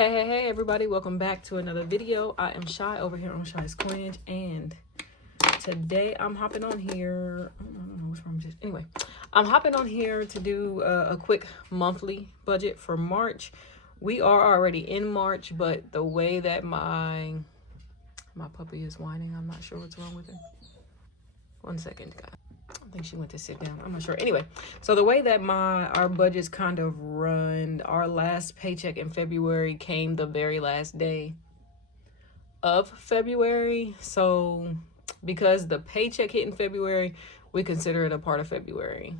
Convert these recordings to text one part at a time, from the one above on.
Hey everybody, welcome back to another video. I am Shy over here on Shy's Coinage, and today I'm hopping on here. I don't know what's wrong with this. Anyway, I'm hopping on here to do a quick monthly budget for March. We are already in March, but the way that my puppy is whining, I'm not sure what's wrong with her. 1 second, guys. I think she went to sit down. I'm not sure. Anyway, so the way that our budgets kind of run, our last paycheck in February came the very last day of February. So because the paycheck hit in February, we consider it a part of February.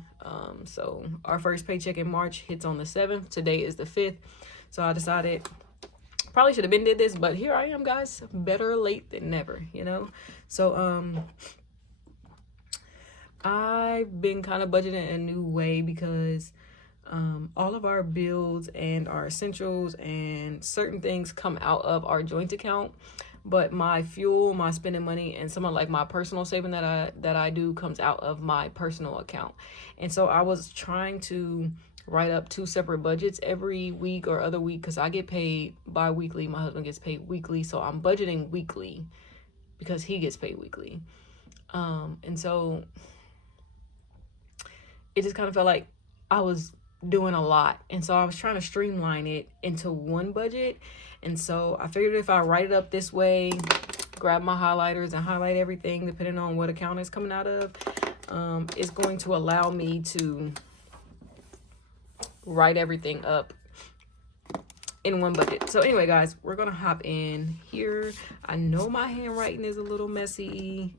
So our first paycheck in March hits on the 7th. Today is the 5th. So I decided probably should have been did this, but here I am, guys. Better late than never, you know? So, I've been kind of budgeting a new way because all of our bills and our essentials and certain things come out of our joint account, but my fuel, my spending money, and some of like my personal saving that I do comes out of my personal account. And so I was trying to write up two separate budgets every week or other week because I get paid bi-weekly. My husband gets paid weekly, so I'm budgeting weekly because he gets paid weekly. And so it just kind of felt like I was doing a lot. And so I was trying to streamline it into one budget. And so I figured if I write it up this way, grab my highlighters and highlight everything depending on what account it's coming out of, it's going to allow me to write everything up in one budget. So anyway, guys, we're going to hop in here. I know my handwriting is a little messy,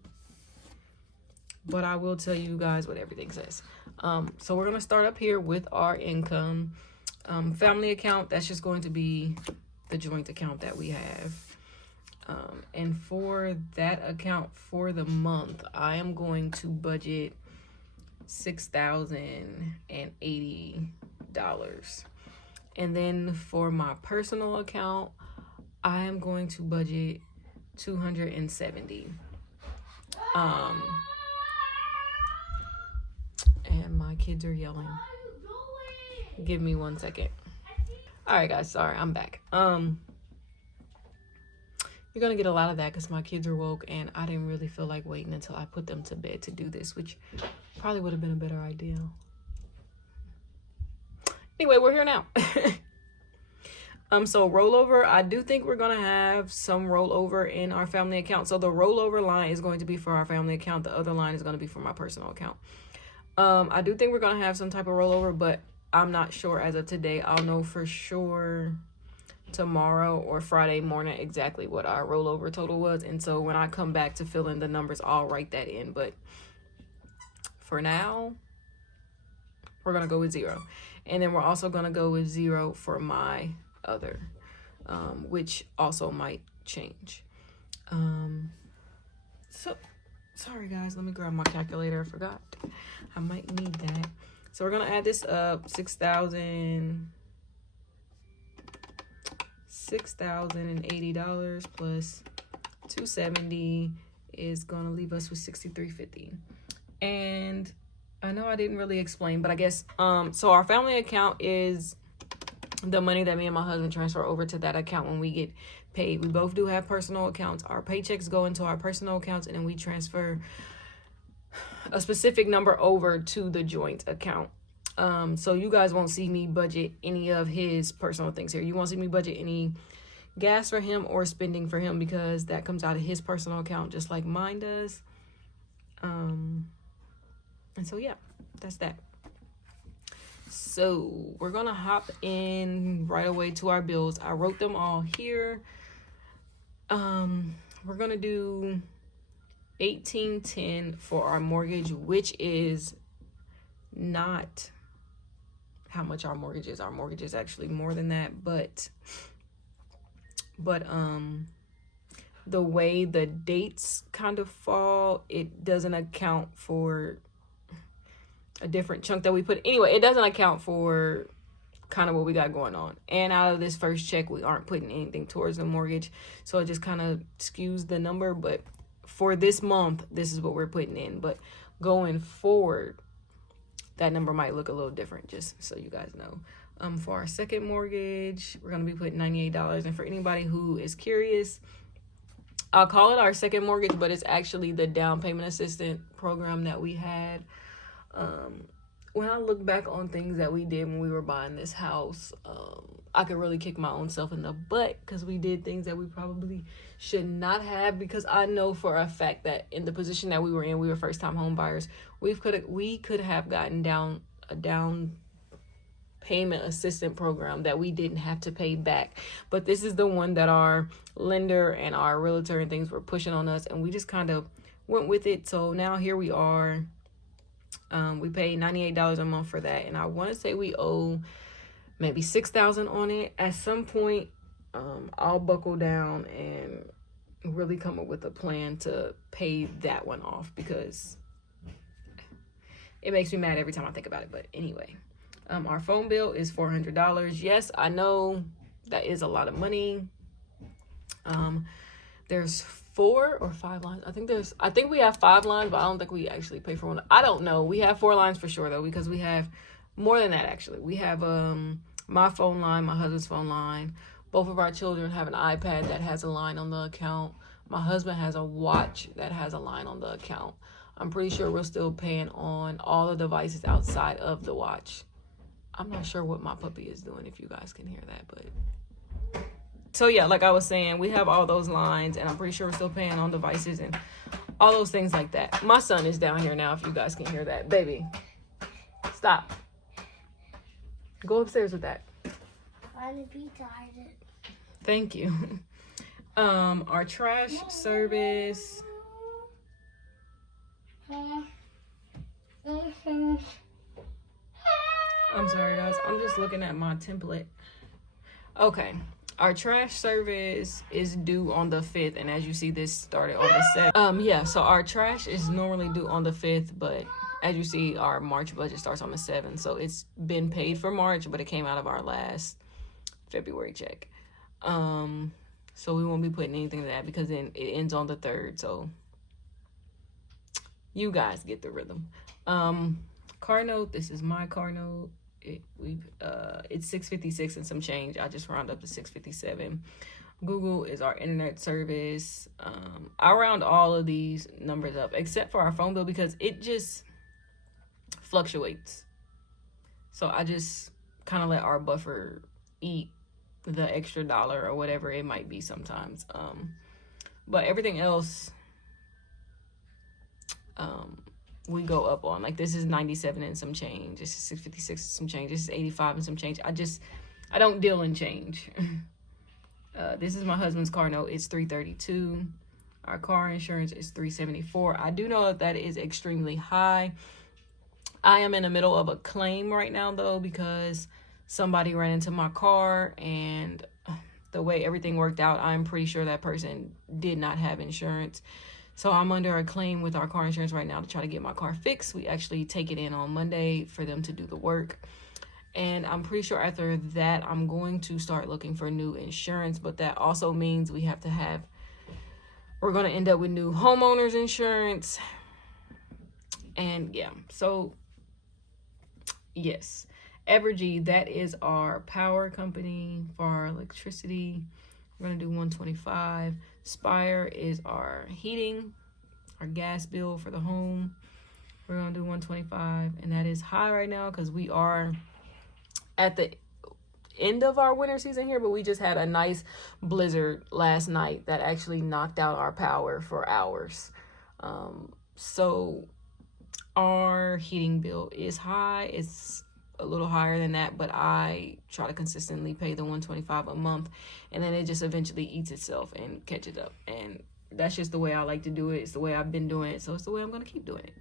but I will tell you guys what everything says. So we're going to start up here with our income. Family account, that's just going to be the joint account that we have. And for that account for the month, I am going to budget $6,080. And then for my personal account, I am going to budget $270. And my kids are yelling. Give me 1 second. All right, guys. Sorry, I'm back. You're gonna get a lot of that because my kids are woke, and I didn't really feel like waiting until I put them to bed to do this, which probably would have been a better idea. Anyway, we're here now. So rollover, I do think we're gonna have some rollover in our family account. So the rollover line is going to be for our family account. The other line is going to be for my personal account. I do think we're going to have some type of rollover, but I'm not sure as of today. I'll know for sure tomorrow or Friday morning exactly what our rollover total was. And so when I come back to fill in the numbers, I'll write that in. But for now, we're going to go with 0. And then we're also going to go with 0 for my other, which also might change. So sorry guys, let me grab my calculator. I forgot. I might need that. So we're gonna add this up. $6,080 plus 270 is gonna leave us with $63.50. And I know I didn't really explain, but I guess so our family account is the money that me and my husband transfer over to that account when we get paid. We both do have personal accounts. Our paychecks go into our personal accounts, and then we transfer a specific number over to the joint account. So you guys won't see me budget any of his personal things here. You won't see me budget any gas for him or spending for him because that comes out of his personal account just like mine does. And so yeah, that's that. So we're gonna hop in right away to our bills. I wrote them all here. We're gonna do $1,810 for our mortgage, which is not how much our mortgage is. Our mortgage is actually more than that, but the way the dates kind of fall, it doesn't account for a different chunk that we put. Anyway, it doesn't account for kind of what we got going on. And out of this first check, we aren't putting anything towards the mortgage. So it just kind of skews the number. But for this month, this is what we're putting in. But going forward, that number might look a little different, just so you guys know. For our second mortgage, we're going to be putting $98. And for anybody who is curious, I'll call it our second mortgage, but it's actually the down payment assistance program that we had. When I look back on things that we did when we were buying this house, I could really kick my own self in the butt because we did things that we probably should not have, because I know for a fact that in the position that we were in, we were first-time home buyers, we could have gotten a down payment assistance program that we didn't have to pay back. But this is the one that our lender and our realtor and things were pushing on us, and we just kind of went with it. So now here we are. We paid $98 a month for that, and I want to say we owe maybe $6,000 on it. At some point, I'll buckle down and really come up with a plan to pay that one off, because it makes me mad every time I think about it. But anyway, our phone bill is $400. Yes, I know that is a lot of money. There's 4 or 5 lines. I think we have 5 lines, but I don't think we actually pay for one. I don't know. We have 4 lines for sure though, because we have more than that actually. We have my phone line, my husband's phone line. Both of our children have an iPad that has a line on the account. My husband has a watch that has a line on the account. I'm pretty sure we're still paying on all the devices outside of the watch. I'm not sure what my puppy is doing, if you guys can hear that, but so yeah, like I was saying, we have all those lines, and I'm pretty sure we're still paying on devices and all those things like that. My son is down here now, if you guys can hear that. Baby, stop. Go upstairs with that. I want to be tired. Thank you. Our trash service. I'm sorry, guys. I'm just looking at my template. Okay. Our trash service is due on the 5th, and as you see, this started on the 7th. Yeah, so our trash is normally due on the 5th, but as you see, our March budget starts on the 7th. So it's been paid for March, but it came out of our last February check. So we won't be putting anything to that, because then it ends on the 3rd. So you guys get the rhythm. Car note, this is my car note. It's $656 and some change. I just round up to $657. Google is our internet service. I round all of these numbers up except for our phone bill, because it just fluctuates. So I just kind of let our buffer eat the extra dollar or whatever it might be sometimes. But everything else, we go up on. Like, this is 97 and some change. This is 656 and some change. This is 85 and some change. I don't deal in change. This is my husband's car note. It's $332. Our car insurance is $374. I do know that is extremely high. I am in the middle of a claim right now though, because somebody ran into my car, and the way everything worked out, I'm pretty sure that person did not have insurance. So I'm under a claim with our car insurance right now to try to get my car fixed. We actually take it in on Monday for them to do the work. And I'm pretty sure after that, I'm going to start looking for new insurance. But that also means we're going to end up with new homeowners insurance. And yeah, so yes. Evergy, that is our power company for our electricity. We're going to do $125. Spire is our heating, our gas bill for the home. We're going to do $125, and that is high right now because we are at the end of our winter season here, but we just had a nice blizzard last night that actually knocked out our power for hours. So our heating bill is high. It's a little higher than that, but I try to consistently pay the $125 a month, and then it just eventually eats itself and catches up. And that's just the way I like to do it. It's the way I've been doing it, so it's the way I'm going to keep doing it.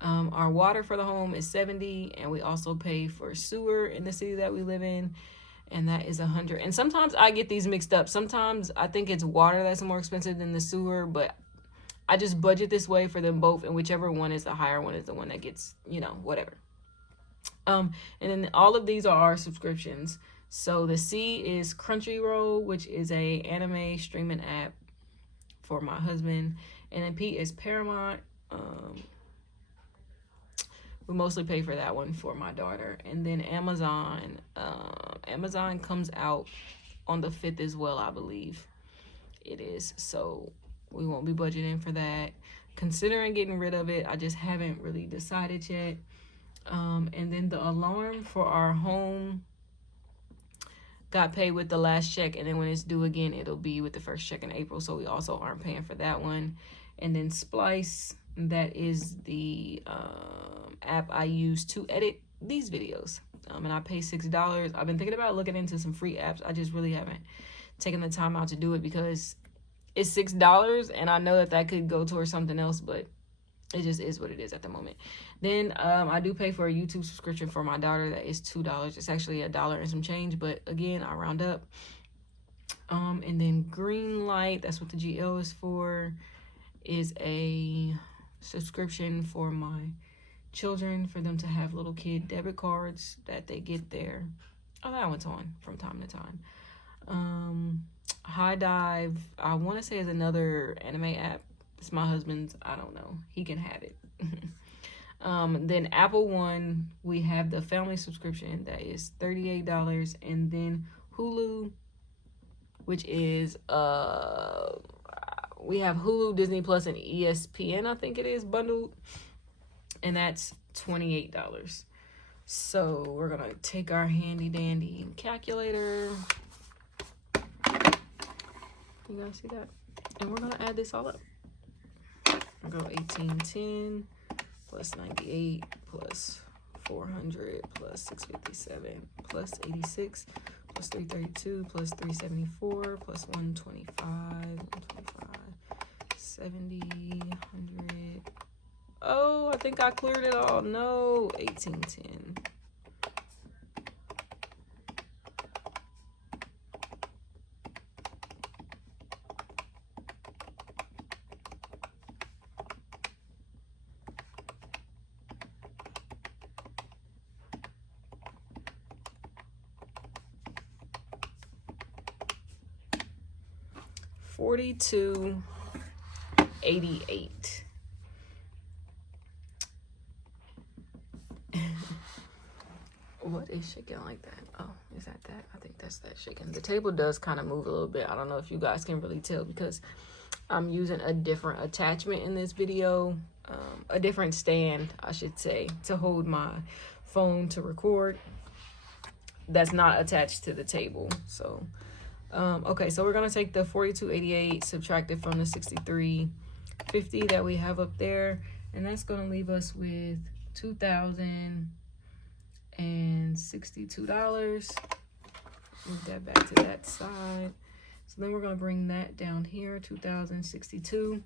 Our water for the home is $70, and we also pay for sewer in the city that we live in, and that is $100. And sometimes I get these mixed up. Sometimes I think it's water that's more expensive than the sewer, but I just budget this way for them both, and whichever one is the higher one is the one that gets, whatever. And then all of these are our subscriptions. So the C is Crunchyroll, which is a anime streaming app for my husband. And then P is Paramount. we mostly pay for that one for my daughter. And then Amazon, Amazon comes out on the 5th as well, I believe it is. So we won't be budgeting for that. Considering getting rid of it, I just haven't really decided yet. And then the alarm for our home got paid with the last check, and then when it's due again, it'll be with the first check in April, so we also aren't paying for that one. And then Splice, that is the app I use to edit these videos, and I pay $6. I've been thinking about looking into some free apps. I just really haven't taken the time out to do it because it's $6, and I know that could go towards something else, but it just is what it is at the moment. Then I do pay for a YouTube subscription for my daughter. That is $2. It's actually $1 and some change, but again, I round up. And then Greenlight, that's what the GL is for, is a subscription for my children, for them to have little kid debit cards that they get their allowance on from time to time. High Dive, I want to say, is another anime app. It's my husband's. I don't know. He can have it. Then Apple One, we have the family subscription that is $38, and then Hulu, which is we have Hulu, Disney Plus, and ESPN, I think it is, bundled, and that's $28. So we're gonna take our handy dandy calculator. You guys see that? And we're gonna add this all up. I'll go 1810 plus 98 plus 400 plus 657 plus 86 plus 332 plus 374 plus 125, 70, 100. Oh, I think I cleared it all. No, 1810. $42.88. What is shaking like that? Oh, is that? I think that's that shaking. The table does kind of move a little bit. I don't know if you guys can really tell because I'm using a different attachment in this video, a different stand, I should say, to hold my phone to record. That's not attached to the table. So okay, so we're gonna take the 42.88, subtract it from the 63.50 that we have up there, and that's gonna leave us with $2,062. Move that back to that side. So then we're gonna bring that down here, 2,062.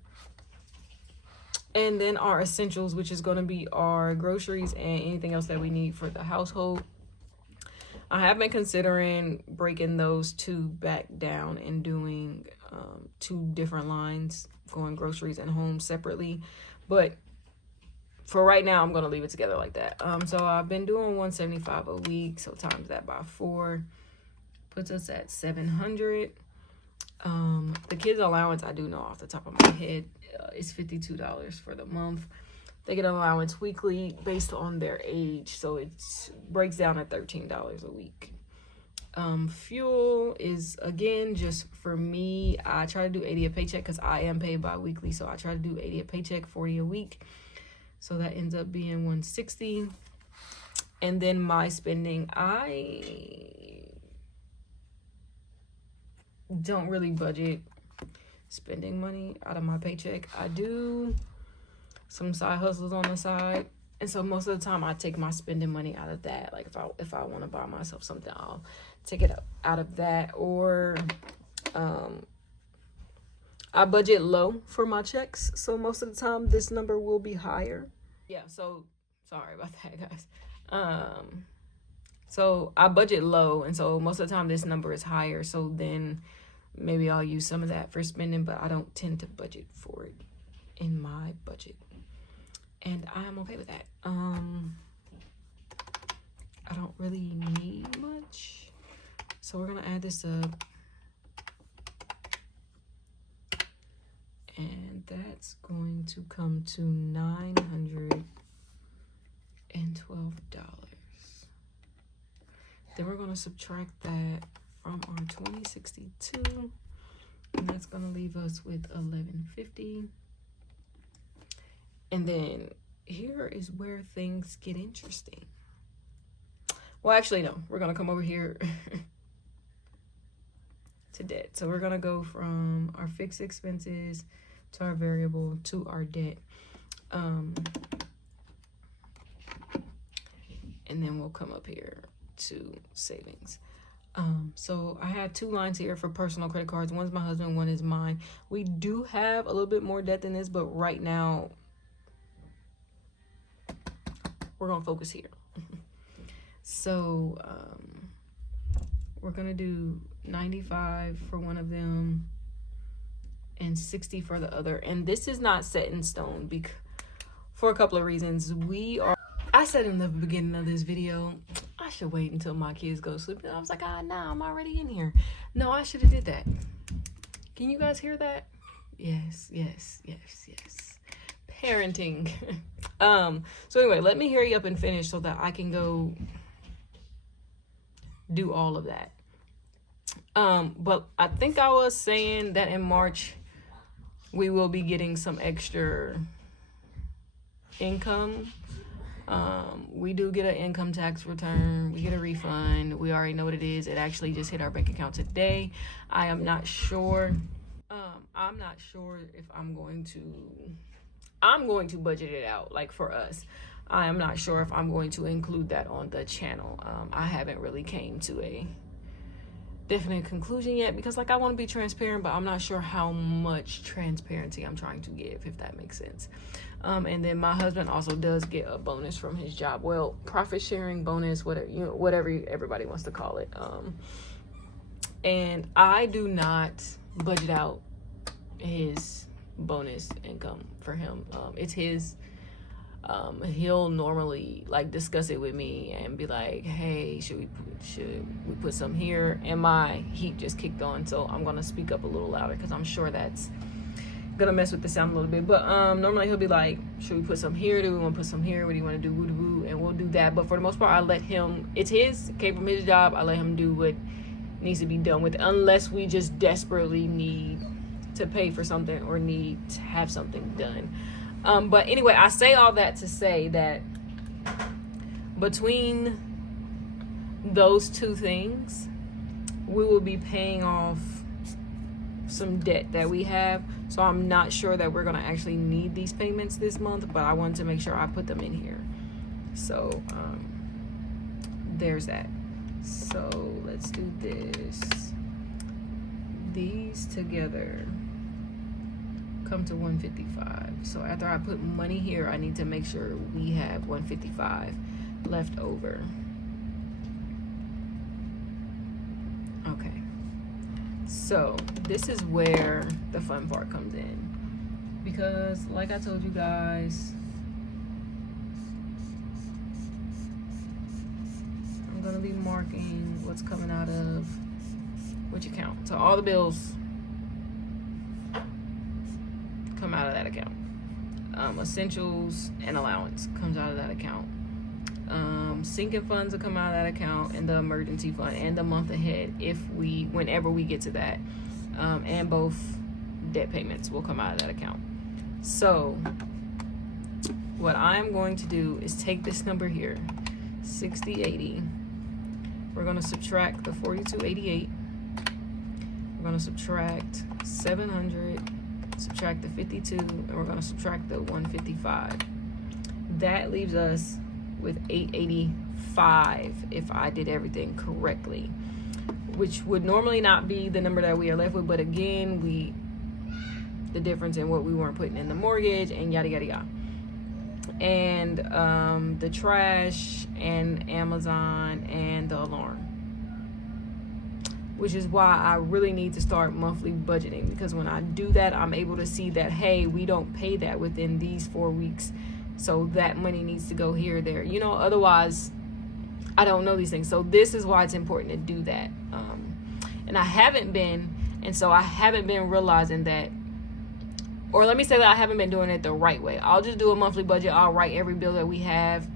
And then our essentials, which is gonna be our groceries and anything else that we need for the household. I have been considering breaking those two back down and doing 2 different lines, going groceries and home separately. But for right now, I'm going to leave it together like that. So I've been doing $175 a week. So times that by 4 puts us at $700. The kids' allowance, I do know off the top of my head, is $52 for the month. They get an allowance weekly based on their age, so it breaks down at $13 a week. Fuel is, again, just for me, I try to do 80 a paycheck because I am paid bi-weekly, so I try to do 80 a paycheck, 40 a week. So that ends up being $160. And then my spending, I don't really budget spending money out of my paycheck. I do some side hustles on the side, and so most of the time I take my spending money out of that. Like if I want to buy myself something, I'll take it out of that. Or I budget low for my checks, so most of the time this number will be higher. Yeah, so sorry about that, guys. So I budget low, and so most of the time this number is higher, so then maybe I'll use some of that for spending, but I don't tend to budget for it in my budget, and I am okay with that. I don't really need much, so we're gonna add this up, and that's going to come to $980. Then we're going to subtract that from our 2062, and that's going to leave us with 1150. And then here is where things get interesting. Well, actually, no, we're going to come over here to debt. So we're going to go from our fixed expenses to our variable to our debt. And then we'll come up here to savings. So I have two lines here for personal credit cards. One's my husband, one is mine. We do have a little bit more debt than this, but right now we're gonna focus here. So we're gonna do 95 for one of them and 60 for the other. And this is not set in stone because for a couple of reasons. I said in the beginning of this video, I should wait until my kids go to sleep. And I was like, nah, I'm already in here. No, I should have did that. Can you guys hear that? Yes. Parenting. So anyway, let me hurry up and finish so that I can go do all of that. But I think I was saying that in March, we will be getting some extra income. We do get an income tax return. We get a refund. We already know what it is. It actually just hit our bank account today. I am not sure. I'm not sure if I'm going to budget it out, like for us. I am not sure if I'm going to include that on the channel. I haven't really came to a definite conclusion yet because like I want to be transparent, but I'm not sure how much transparency I'm trying to give, if that makes sense. And then my husband also does get a bonus from his job. Well, profit sharing bonus, whatever everybody wants to call it. And I do not budget out his bonus income for him. It's his. He'll normally like discuss it with me and be like, hey, should we put some here? And my heat just kicked on, so I'm gonna speak up a little louder because I'm sure that's gonna mess with the sound a little bit. But normally he'll be like, should we put some here? Do we want to put some here? What do you want to do? Woo-doo-woo? And we'll do that. But for the most part, I let him, it's his, came from his job, I let him do what needs to be done with it, unless we just desperately need to pay for something or need to have something done. But anyway, I say all that to say that between those two things, we will be paying off some debt that we have. So I'm not sure that we're going to actually need these payments this month, but I wanted to make sure I put them in here. So there's that. So let's do this. These together come to 155. So after I put money here, I need to make sure we have 155 left over. Okay, so this is where the fun part comes in, because like I told you guys, I'm gonna be marking what's coming out of which account. So all the bills come out of that account. Essentials and allowance comes out of that account. Sinking funds will come out of that account, and the emergency fund and the month ahead whenever we get to that. And both debt payments will come out of that account. So what I'm going to do is take this number here, 6080. We're going to subtract the 4288. We're going to subtract 700, subtract the 52, and we're going to subtract the 155. That leaves us with 885 if I did everything correctly, which would normally not be the number that we are left with, but again, the difference in what we weren't putting in the mortgage and yada yada yada, and the trash and Amazon and the alarm, which is why I really need to start monthly budgeting, because when I do that, I'm able to see that, hey, we don't pay that within these 4 weeks, so that money needs to go here or there. Otherwise, I don't know these things. So this is why it's important to do that. And I haven't been realizing that, or let me say that I haven't been doing it the right way. I'll just do a monthly budget. I'll write every bill that we have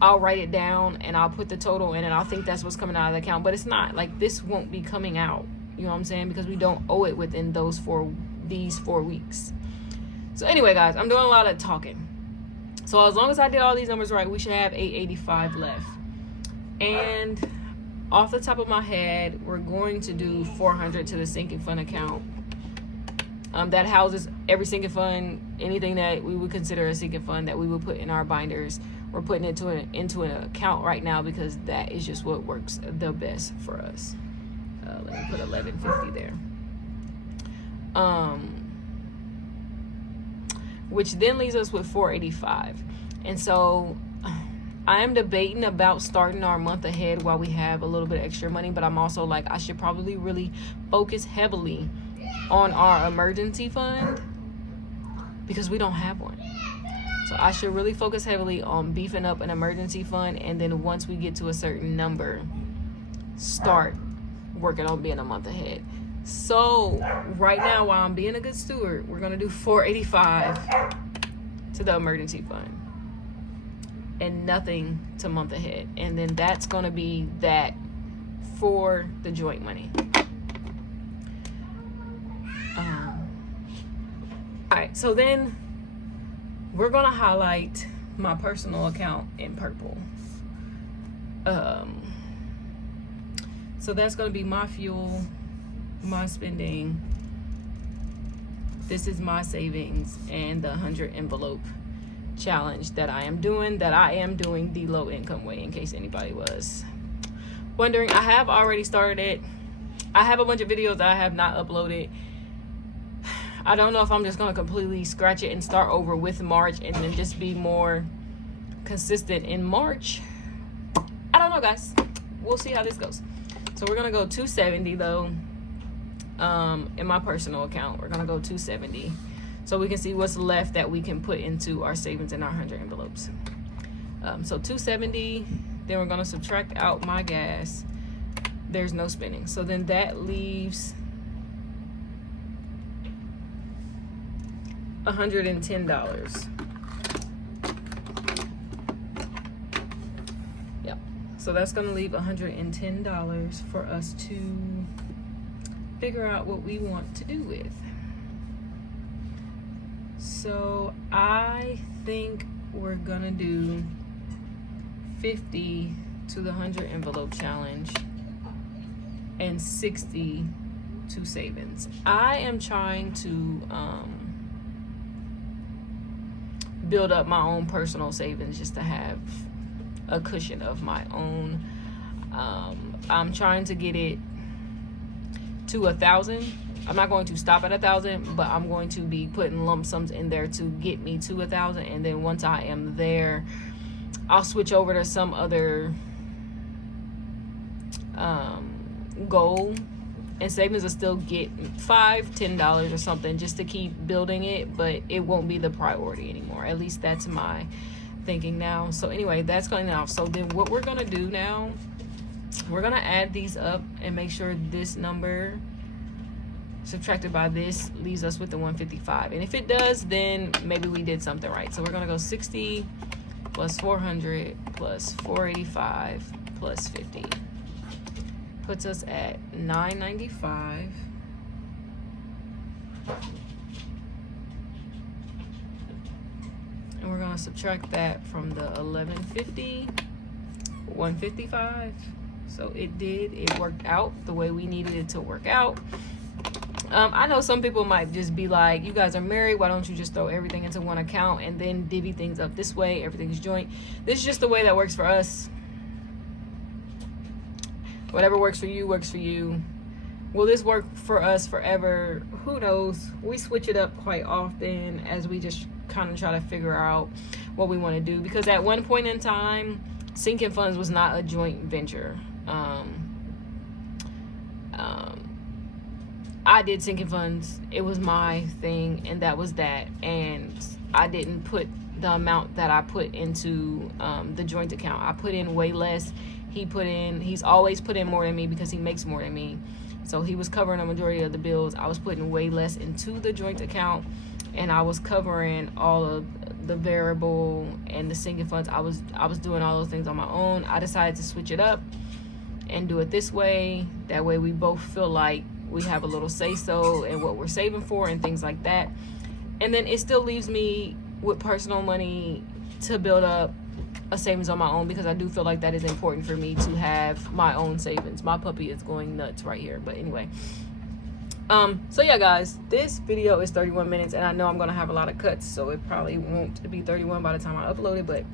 I'll write it down and I'll put the total in and I'll think that's what's coming out of the account, but it's not. Like, this won't be coming out, you know what I'm saying, because we don't owe it within these 4 weeks. So anyway, guys, I'm doing a lot of talking. So as long as I did all these numbers right, we should have $885 left. And off the top of my head, we're going to do $400 to the sinking fund account. That houses every sinking fund, anything that we would consider a sinking fund that we would put in our binders. We're putting it into an account right now because that is just what works the best for us. Let me put $11.50 there. Which then leaves us with $485. And so I am debating about starting our month ahead while we have a little bit of extra money, but I'm also like, I should probably really focus heavily on our emergency fund because we don't have one. So I should really focus heavily on beefing up an emergency fund, and then once we get to a certain number, start working on being a month ahead. So right now, while I'm being a good steward, we're gonna do $485 to the emergency fund and nothing to month ahead, and then that's gonna be that for the joint money. All right, so then we're gonna highlight my personal account in purple. So that's gonna be my fuel, my spending. This is my savings and the 100 envelope challenge that I am doing the low income way, in case anybody was wondering. I have already started it. I have a bunch of videos that I have not uploaded. I don't know if I'm just going to completely scratch it and start over with March and then just be more consistent in March. I don't know, guys. We'll see how this goes. So we're going to go $270 though. In my personal account, we're going to go $270 so we can see what's left that we can put into our savings in our 100 envelopes. So $270, then we're going to subtract out my gas. There's no spending. So then that leaves $110. Yep. So that's going to leave $110 for us to figure out what we want to do with. So I think we're going to do 50 to the 100 envelope challenge and 60 to savings. I am trying to build up my own personal savings just to have a cushion of my own. I'm trying to get it to 1,000. I'm not going to stop at 1,000, but I'm going to be putting lump sums in there to get me to 1,000, and then once I am there, I'll switch over to some other goal, and savings will still get $5-10 or something just to keep building it, but it won't be the priority anymore. At least that's my thinking now. So anyway, that's going off. So then what we're gonna do now, we're gonna add these up and make sure this number subtracted by this leaves us with the 155, and if it does, then maybe we did something right. So we're gonna go 60 plus 400 plus 485 plus 50 puts us at 995. And we're gonna subtract that from the 1150, 155. So it worked out the way we needed it to work out. I know some people might just be like, you guys are married, why don't you just throw everything into one account and then divvy things up this way, everything's joint. This is just the way that works for us. Whatever works for you works for you. Will this work for us forever? Who knows? We switch it up quite often as we just kind of try to figure out what we want to do, because at one point in time, sinking funds was not a joint venture. I did sinking funds. It was my thing, and that was that. And I didn't put the amount that I put into the joint account. I put in way less. He's always put in more than me because he makes more than me. So he was covering a majority of the bills. I was putting way less into the joint account, and I was covering all of the variable and the sinking funds. I was doing all those things on my own. I decided to switch it up and do it this way. That way we both feel like we have a little say-so in what we're saving for and things like that. And then it still leaves me with personal money to build up a savings on my own, because I do feel like that is important for me to have my own savings. My puppy is going nuts right here, but anyway. So yeah, guys, this video is 31 minutes, and I know I'm gonna have a lot of cuts, so it probably won't be 31 by the time I upload it, but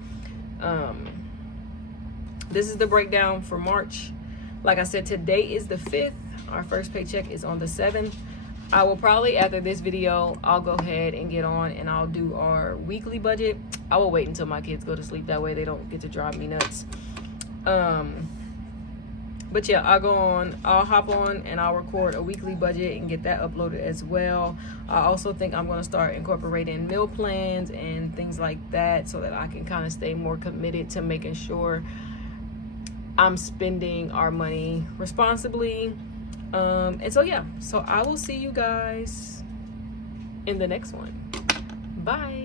this is the breakdown for March. Like I said, today is the 5th. Our first paycheck is on the 7th. I will probably, after this video, I'll go ahead and get on and I'll do our weekly budget. I will wait until my kids go to sleep, that way they don't get to drive me nuts. But yeah, I'll hop on and I'll record a weekly budget and get that uploaded as well. I also think I'm gonna start incorporating meal plans and things like that, so that I can kind of stay more committed to making sure I'm spending our money responsibly. And so yeah, so I will see you guys in the next one. Bye.